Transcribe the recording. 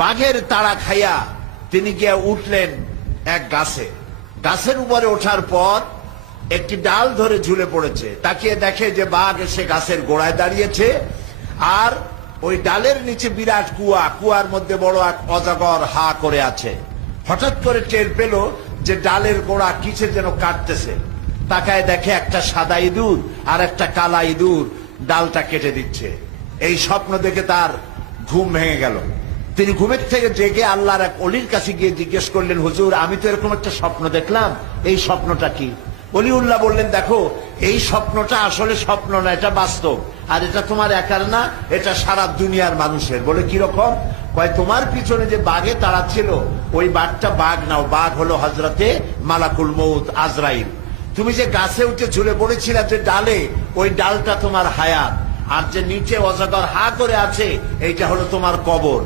বাঘের তাড়া খাইয়া তিনি গিয়ে উঠলেন এক গাছে। গাছের উপরে ওঠার পর একটি ডাল ধরে ঝুলে পড়েছে। তাকিয়ে দেখে যে বাঘ এসে গাছের গোড়ায় দাঁড়িয়েছে, আর ওই ডালের নিচে বিরাট কুয়া, কুয়ার মধ্যে বড় এক অজগর হা করে আছে। হঠাৎ করে টের পেল যে ডালের গোড়া কিসে যেন কাটতেছে। তাকায় দেখে একটা সাদা ইঁদুর আর একটা কালা ইঁদুর ডালটা কেটে দিচ্ছে। এই স্বপ্ন দেখে তার ঘুম ভেঙে গেল। তিনি ঘুমের থেকে জেগে আল্লাহর এক অলির কাছে গিয়ে জিজ্ঞেস করলেন, হুজুর আমি তো এরকম একটা স্বপ্ন দেখলাম, এই স্বপ্নটা কি? অলিউল্লাহ বললেন, দেখো এই স্বপ্নটা আসলে স্বপ্ন না, এটা বাস্তব। আর এটা তোমার একার না, এটা সারা দুনিয়ার মানুষের। বলে কিরকম? কয় তোমার পিছনে যে বাঘে তাড়াচ্ছিল ওই বাঘটা বাঘ নাও, বাঘ হলো হযরতে মালাকুল মউত আজরাইল। তুমি যে গাছে উঠে ঝুলে পড়েছিলে যে ডালে, ওই ডালটা তোমার হায়াত, আর যে নিচে অজগর হা করে আছে এইটা হলো তোমার কবর।